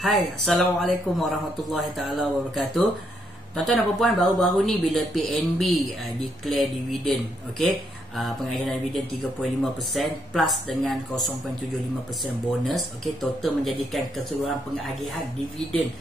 Hai, Assalamualaikum warahmatullahi taala wabarakatuh. Tuan-tuan dan puan-puan, baru-baru ni bila PNB declare dividen, okey, pengakhiran dividen 3.5% plus dengan 0.75% bonus, okey, total menjadikan keseluruhan pengakhiran dividen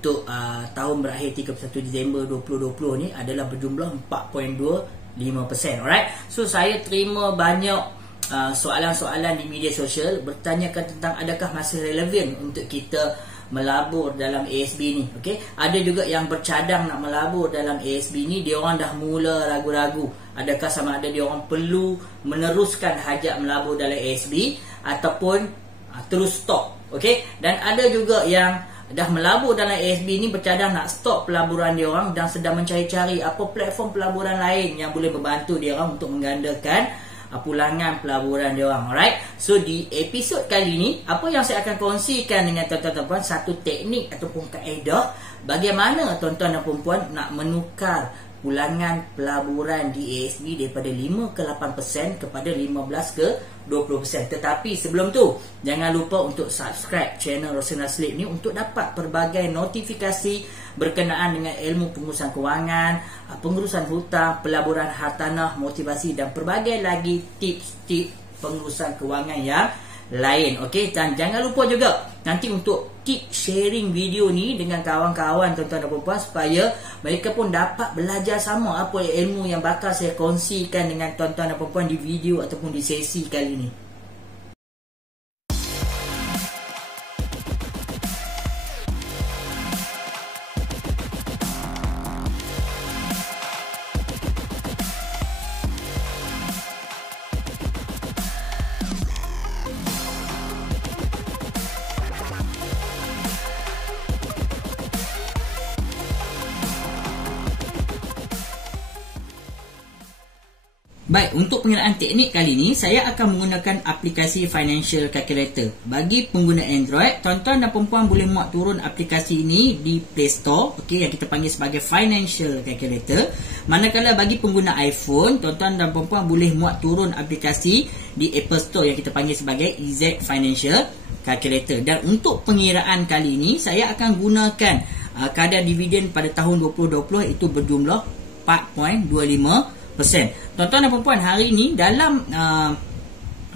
untuk tahun berakhir 31 Disember 2020 ni adalah berjumlah 4.25%. Alright, so saya terima banyak soalan-soalan di media sosial bertanyakan tentang adakah masih relevan untuk kita melabur dalam ASB ni. Okey, ada juga yang bercadang nak melabur dalam ASB ni, dia orang dah mula ragu-ragu adakah sama ada dia orang perlu meneruskan hajat melabur dalam ASB ataupun terus stop. Okey, dan ada juga yang dah melabur dalam ASB ni bercadang nak stop pelaburan dia orang dan sedang mencari-cari apa platform pelaburan lain yang boleh membantu dia orang untuk menggandakan pulangan pelaburan dia orang. Alright, so di episod kali ni apa yang saya akan kongsikan dengan tuan-tuan dan puan, satu teknik ataupun kaedah bagaimana tuan-tuan dan puan nak menukar pulangan pelaburan di ASB daripada 5 ke 8% kepada 15 ke 20%. Tetapi sebelum tu, jangan lupa untuk subscribe channel Rosina Sleep ni untuk dapat pelbagai notifikasi berkenaan dengan ilmu pengurusan kewangan, pengurusan hutang, pelaburan hartanah, motivasi dan pelbagai lagi tips-tips pengurusan kewangan yang lain. Okey, dan jangan lupa juga nanti untuk keep sharing video ni dengan kawan-kawan tuan-tuan dan puan-puan supaya mereka pun dapat belajar sama apa ilmu yang bakal saya kongsikan dengan tuan-tuan dan puan-puan di video ataupun di sesi kali ni. Baik, untuk penggunaan teknik kali ini saya akan menggunakan aplikasi Financial Calculator. Bagi pengguna Android, tuan-tuan dan puan-puan boleh muat turun aplikasi ini di Play Store, okey, yang kita panggil sebagai Financial Calculator. Manakala bagi pengguna iPhone, tuan-tuan dan puan-puan boleh muat turun aplikasi di Apple Store yang kita panggil sebagai EZ Financial Calculator. Dan untuk pengiraan kali ini saya akan gunakan kadar dividen pada tahun 2020 itu berjumlah 4.25%. Tuan-tuan dan puan-puan, hari ini dalam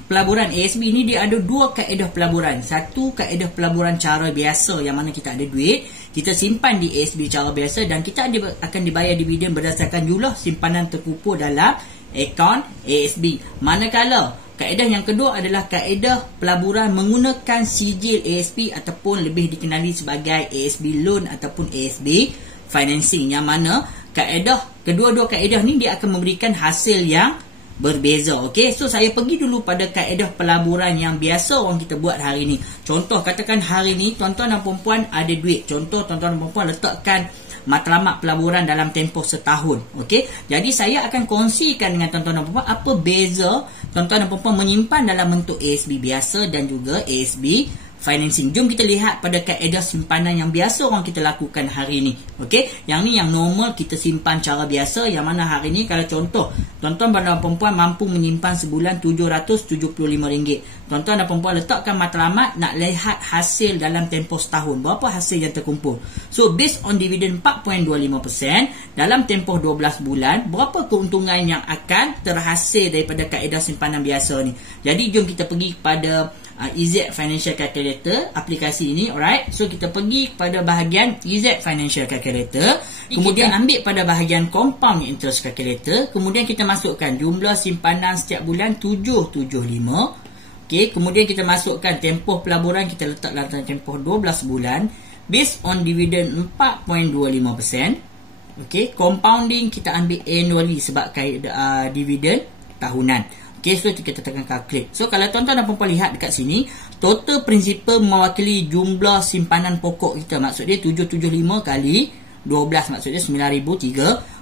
pelaburan ASB ni dia ada dua kaedah pelaburan. Satu kaedah pelaburan cara biasa yang mana kita ada duit, kita simpan di ASB cara biasa dan kita akan dibayar dividen berdasarkan jumlah simpanan terkumpul dalam akaun ASB. Manakala kaedah yang kedua adalah kaedah pelaburan menggunakan sijil ASB ataupun lebih dikenali sebagai ASB loan ataupun ASB financing, yang mana kedua-dua kaedah ni dia akan memberikan hasil yang berbeza. Okey, so saya pergi dulu pada kaedah pelaburan yang biasa orang kita buat hari ni. Contoh, katakan hari ni tuan-tuan dan puan-puan ada duit. Contoh, tuan-tuan dan puan-puan letakkan matlamat pelaburan dalam tempoh setahun. Okey, jadi saya akan kongsikan dengan tuan-tuan dan puan-puan apa beza tuan-tuan dan puan-puan menyimpan dalam bentuk ASB biasa dan juga ASB financing. Jom kita lihat pada kaedah simpanan yang biasa orang kita lakukan hari ni. Okey, yang ni yang normal kita simpan cara biasa, yang mana hari ni kalau contoh tuan-tuan dan puan-puan mampu menyimpan sebulan RM775. Tuan-tuan dan puan-puan letakkan matlamat nak lihat hasil dalam tempoh setahun, berapa hasil yang terkumpul. So based on dividen 4.25% dalam tempoh 12 bulan, berapa keuntungan yang akan terhasil daripada kaedah simpanan biasa ni. Jadi jom kita pergi pada EZ Financial Calculator aplikasi ini. Alright, so kita pergi pada bahagian EZ Financial Calculator, kemudian ambil pada bahagian Compound Interest Calculator, kemudian kita masukkan jumlah simpanan setiap bulan 775. Okey, kemudian kita masukkan tempoh pelaburan, kita letak dalam tempoh 12 bulan based on dividen 4.25%. Okey, compounding kita ambil annually sebab kaedah dividen tahunan. Okay, so kita tekan calculate. So kalau tuan-tuan dan puan-puan lihat dekat sini, total principal mewakili jumlah simpanan pokok kita. Maksud dia 775 kali 12, maksud dia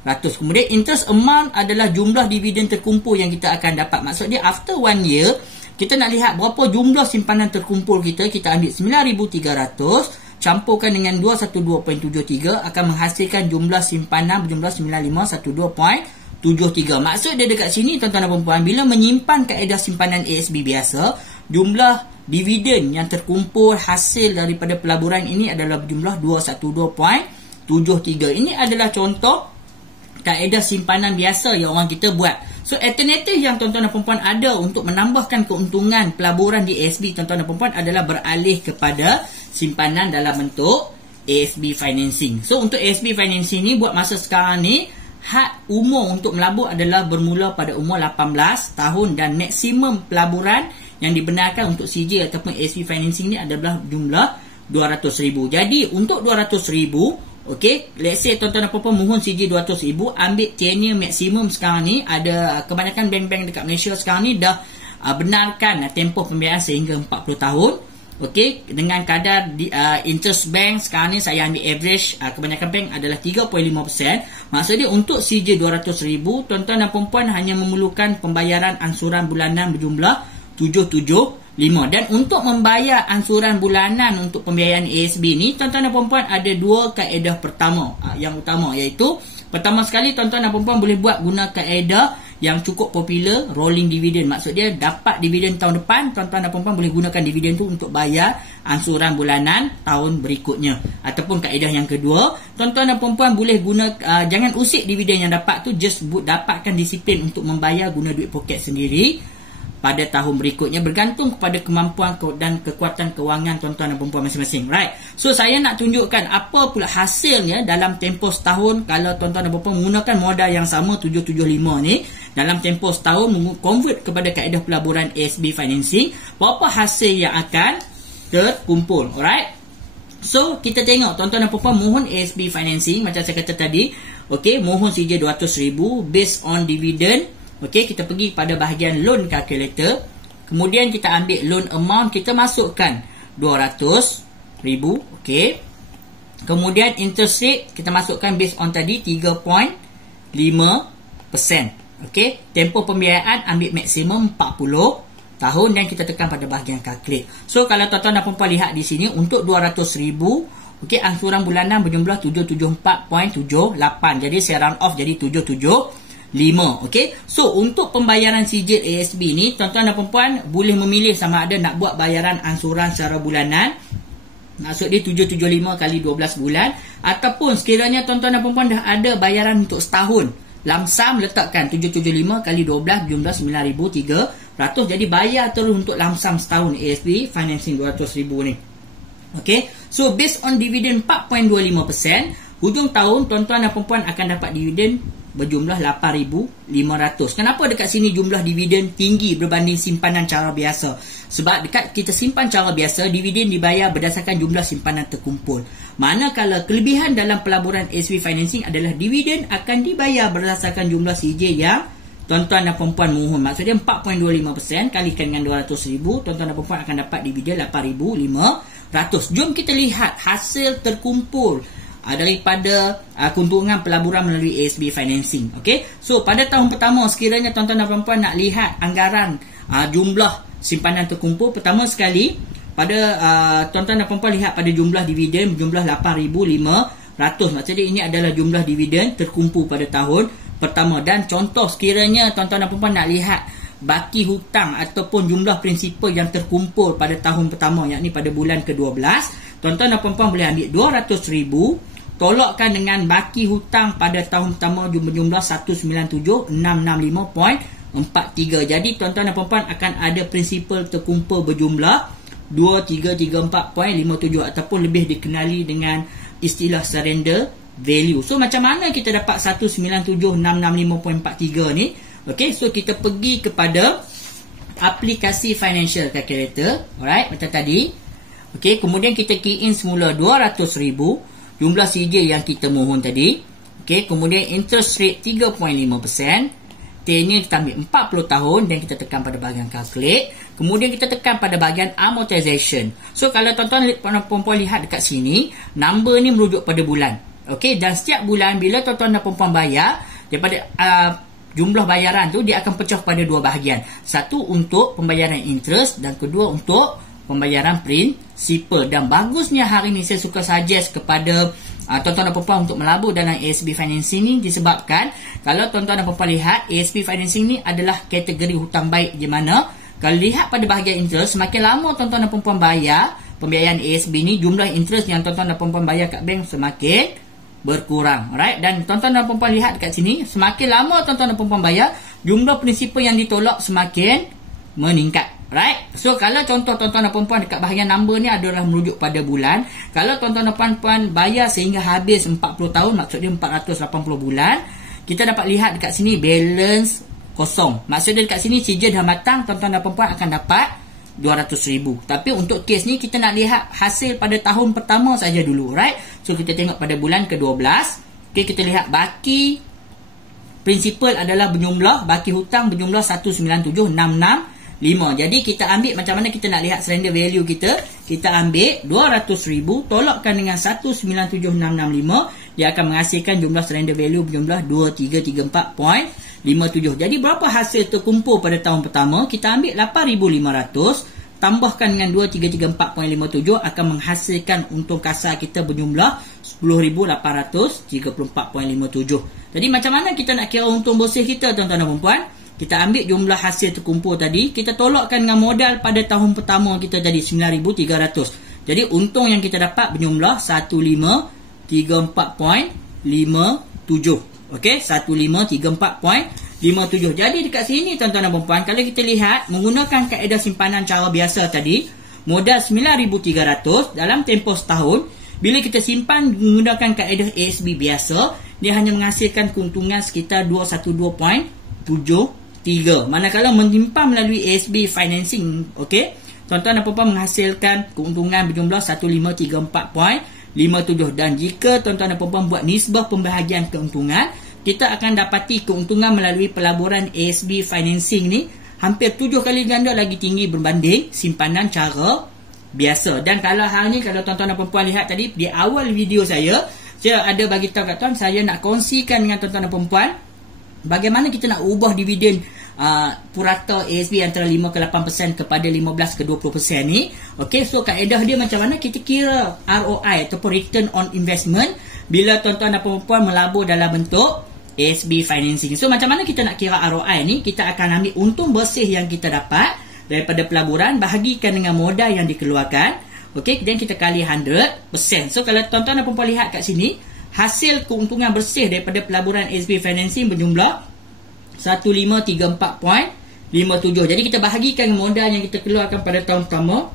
9,300. Kemudian interest amount adalah jumlah dividen terkumpul yang kita akan dapat. Maksud dia after 1 year, kita nak lihat berapa jumlah simpanan terkumpul kita. Kita ambil 9,300 campurkan dengan 212.73 akan menghasilkan jumlah simpanan berjumlah 9512.73. Maksud dia dekat sini tuan-tuan dan puan-puan, bila menyimpan kaedah simpanan ASB biasa, jumlah dividen yang terkumpul hasil daripada pelaburan ini adalah berjumlah 212.73. Ini adalah contoh kaedah simpanan biasa yang orang kita buat. So alternatif yang tuan-tuan dan puan-puan ada untuk menambahkan keuntungan pelaburan di ASB tuan-tuan dan puan-puan adalah beralih kepada simpanan dalam bentuk ASB financing. So untuk ASB financing ni buat masa sekarang ni, had umur untuk melabur adalah bermula pada umur 18 tahun dan maksimum pelaburan yang dibenarkan untuk CJ ataupun ASB financing ni adalah jumlah 200,000. Jadi untuk 200,000, okey, let's say tuan-tuan dan puan-puan mohon CJ 200,000, ambil tenure maksimum sekarang ni, ada kebanyakan bank-bank dekat Malaysia sekarang ni dah benarkan tempoh pembiayaan sehingga 40 tahun. Okey, dengan kadar interest bank sekarang ni saya ambil average, kebanyakan bank adalah 3.5%. Maksudnya untuk CJ 200,000, tuan-tuan dan puan-puan hanya memerlukan pembayaran ansuran bulanan berjumlah 775. Dan untuk membayar ansuran bulanan untuk pembiayaan ASB ni, tuan-tuan dan puan-puan ada dua kaedah pertama. Yang utama iaitu, pertama sekali tuan-tuan dan puan-puan boleh buat guna kaedah yang cukup popular, rolling dividend. Maksud dia dapat dividen tahun depan, tuan-tuan dan puan-puan boleh gunakan dividen tu untuk bayar ansuran bulanan tahun berikutnya. Ataupun kaedah yang kedua, tuan-tuan dan puan-puan boleh guna jangan usik dividen yang dapat tu, just dapatkan disiplin untuk membayar guna duit poket sendiri pada tahun berikutnya, bergantung kepada kemampuan dan kekuatan kewangan tuan-tuan dan puan-puan masing-masing. Right. So saya nak tunjukkan apa pula hasilnya dalam tempoh setahun kalau tuan-tuan dan puan-puan menggunakan modal yang sama 775 ni dalam tempoh setahun, convert kepada kaedah pelaburan ASB financing, berapa hasil yang akan terkumpul. Alright. So kita tengok tuan-tuan dan puan-puan mohon ASB financing macam saya kata tadi. Okey, mohon CJ 200,000 based on dividend. Okey, kita pergi pada bahagian loan calculator. Kemudian kita ambil loan amount, kita masukkan 200,000. Okey. Kemudian interest rate kita masukkan based on tadi 3.5%. Okey, tempoh pembiayaan ambil maksimum 40 tahun dan kita tekan pada bahagian calculate. So kalau tuan-tuan dan puan-puan lihat di sini untuk 200,000, okey, ansuran bulanan berjumlah 774.78. Jadi saya round off jadi 775. Okey. So untuk pembayaran sijil ASB ni, tuan-tuan dan puan-puan boleh memilih sama ada nak buat bayaran ansuran secara bulanan. Maksud dia 775 kali 12 bulan, ataupun sekiranya tuan-tuan dan puan-puan dah ada bayaran untuk setahun, lamsam letakkan 775 kali 12 jumlah 9,300. Jadi bayar terus untuk lamsam setahun ASB financing 200,000 ni. Okey. So based on dividen 4.25%, hujung tahun tuan-tuan dan puan-puan akan dapat dividen berjumlah 8,500. Kenapa dekat sini jumlah dividen tinggi berbanding simpanan cara biasa? Sebab dekat kita simpan cara biasa, dividen dibayar berdasarkan jumlah simpanan terkumpul. Manakala kelebihan dalam pelaburan ASB financing adalah dividen akan dibayar berdasarkan jumlah CJ yang tuan-tuan dan puan-puan mohon. Maksudnya 4.25% kalikan dengan 200,000, tuan-tuan dan puan-puan akan dapat dividen 8,500. Jom kita lihat hasil terkumpul daripada keuntungan pelaburan melalui ASB financing. Okey. So pada tahun pertama, sekiranya tuan-tuan dan puan-puan nak lihat anggaran jumlah simpanan terkumpul, pertama sekali pada tuan-tuan dan puan-puan lihat pada jumlah dividen berjumlah 8,500. Maksudnya ini adalah jumlah dividen terkumpul pada tahun pertama. Dan contoh sekiranya tuan-tuan dan puan-puan nak lihat baki hutang ataupun jumlah prinsipal yang terkumpul pada tahun pertama, yakni pada bulan ke-12, tuan-tuan dan puan-puan boleh ambil 200,000 tolakkan dengan baki hutang pada tahun pertama berjumlah 197,665.43. Jadi tuan-tuan dan puan-puan akan ada prinsipal terkumpul berjumlah 2334.57 ataupun lebih dikenali dengan istilah surrender value. So macam mana kita dapat 197,665.43 ni? Okey, so kita pergi kepada aplikasi financial calculator. Alright, macam tadi. Okey, kemudian kita key in semula 200,000 jumlah CJ yang kita mohon tadi. Okey, kemudian interest rate 3.5%. Tenure kita ambil 40 tahun dan kita tekan pada bahagian calculate. Kemudian kita tekan pada bahagian amortization. So kalau tuan-tuan dan puan-puan lihat dekat sini, number ni merujuk pada bulan. Okey, dan setiap bulan bila tuan-tuan dan puan-puan bayar, daripada jumlah bayaran tu dia akan pecah pada dua bahagian. Satu untuk pembayaran interest dan kedua untuk pembayaran prinsipal. Dan bagusnya hari ni saya suka suggest kepada tuan-tuan dan puan-puan untuk melabur dalam ASB financing ni, disebabkan kalau tuan-tuan dan puan-puan lihat, ASB financing ni adalah kategori hutang baik, di mana kalau lihat pada bahagian interest, semakin lama tuan-tuan dan puan-puan bayar pembiayaan ASB ni, jumlah interest yang tuan-tuan dan puan-puan bayar kat bank semakin berkurang. Alright, dan tuan-tuan dan puan-puan lihat dekat sini, semakin lama tuan-tuan dan puan-puan bayar, jumlah prinsipal yang ditolak semakin meningkat. Right? So kalau contoh tuan-tuan dan puan-puan dekat bahagian number ni adalah merujuk pada bulan. Kalau tuan-tuan dan puan-puan bayar sehingga habis 40 tahun, maksudnya 480 bulan, kita dapat lihat dekat sini balance kosong. Maksudnya dekat sini sijil dah matang, tuan-tuan dan puan-puan akan dapat 200,000. Tapi untuk kes ni kita nak lihat hasil pada tahun pertama saja dulu. Right? So kita tengok pada bulan ke-12. Okay, kita lihat baki prinsipal adalah berjumlah, baki hutang berjumlah 197,665. Jadi kita ambil macam mana kita nak lihat surrender value kita. Kita ambil 200,000 tolakkan dengan 197,665. Dia akan menghasilkan jumlah surrender value berjumlah 2334.57. Jadi berapa hasil terkumpul pada tahun pertama? Kita ambil 8,500 tambahkan dengan 2334.57 akan menghasilkan untung kasar kita berjumlah 10,834.57. Jadi macam mana kita nak kira untung bersih kita, tuan-tuan dan puan-puan? Kita ambil jumlah hasil terkumpul tadi, kita tolakkan dengan modal pada tahun pertama kita jadi 9,300. Jadi untung yang kita dapat berjumlah 1534.57. Okey, 1534.57. Jadi dekat sini tuan-tuan dan puan-puan, kalau kita lihat menggunakan kaedah simpanan cara biasa tadi, modal 9,300 dalam tempoh setahun, bila kita simpan menggunakan kaedah ASB biasa, dia hanya menghasilkan keuntungan sekitar 212.73. Manakala menyimpan melalui ASB financing, okey, tuan-tuan dan puan-puan menghasilkan keuntungan berjumlah 1534.57. Dan jika tuan-tuan dan puan-puan buat nisbah pembahagian keuntungan, kita akan dapati keuntungan melalui pelaburan ASB financing ni hampir 7 kali ganda lagi tinggi berbanding simpanan cara biasa. Dan kalau hal ni, kalau tuan-tuan dan puan-puan lihat tadi di awal video saya ada bagi tahu kat tuan, saya nak kongsikan dengan tuan-tuan dan puan-puan bagaimana kita nak ubah dividen purata ASB antara 5 ke 8% kepada 15 ke 20% ni. Okey, so kaedah dia macam mana kita kira ROI ataupun return on investment bila tuan-tuan dan puan-puan melabur dalam bentuk ASB financing. So macam mana kita nak kira ROI ni? Kita akan ambil untung bersih yang kita dapat daripada pelaburan, bahagikan dengan modal yang dikeluarkan. Okey, dan kita kali 100%. So kalau tuan-tuan dan puan-puan lihat kat sini, hasil keuntungan bersih daripada pelaburan ASB financing berjumlah 1534.57. Jadi kita bahagikan modal yang kita keluarkan pada tahun pertama,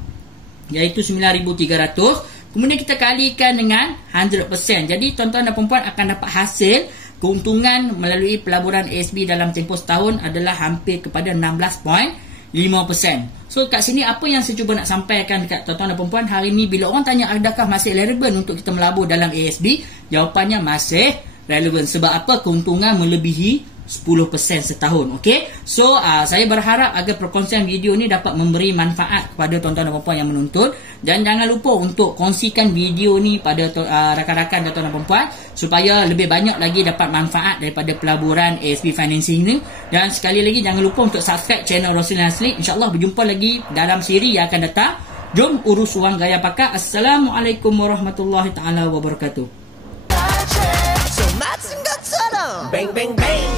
iaitu 9,300. Kemudian kita kalikan dengan 100%. Jadi tuan-tuan dan puan-puan akan dapat hasil keuntungan melalui pelaburan ASB dalam tempoh setahun adalah hampir kepada 16.5%. So kat sini apa yang saya cuba nak sampaikan dekat tuan-tuan dan puan-puan hari ni, bila orang tanya adakah masih relevan untuk kita melabur dalam ASB, jawapannya masih relevan. Sebab apa? Keuntungan melebihi 10% setahun. Okey, so saya berharap agar perkongsian video ni dapat memberi manfaat kepada tuan-tuan dan puan-puan yang menonton. Dan jangan lupa untuk kongsikan video ni pada rakan-rakan tuan-tuan dan puan-puan supaya lebih banyak lagi dapat manfaat daripada pelaburan ASB financing ni. Dan sekali lagi jangan lupa untuk subscribe channel Roslan Asli. InsyaAllah berjumpa lagi dalam siri yang akan datang. Jom urus wang gaya pakar. Assalamualaikum warahmatullahi taala wabarakatuh. Bang bang bang.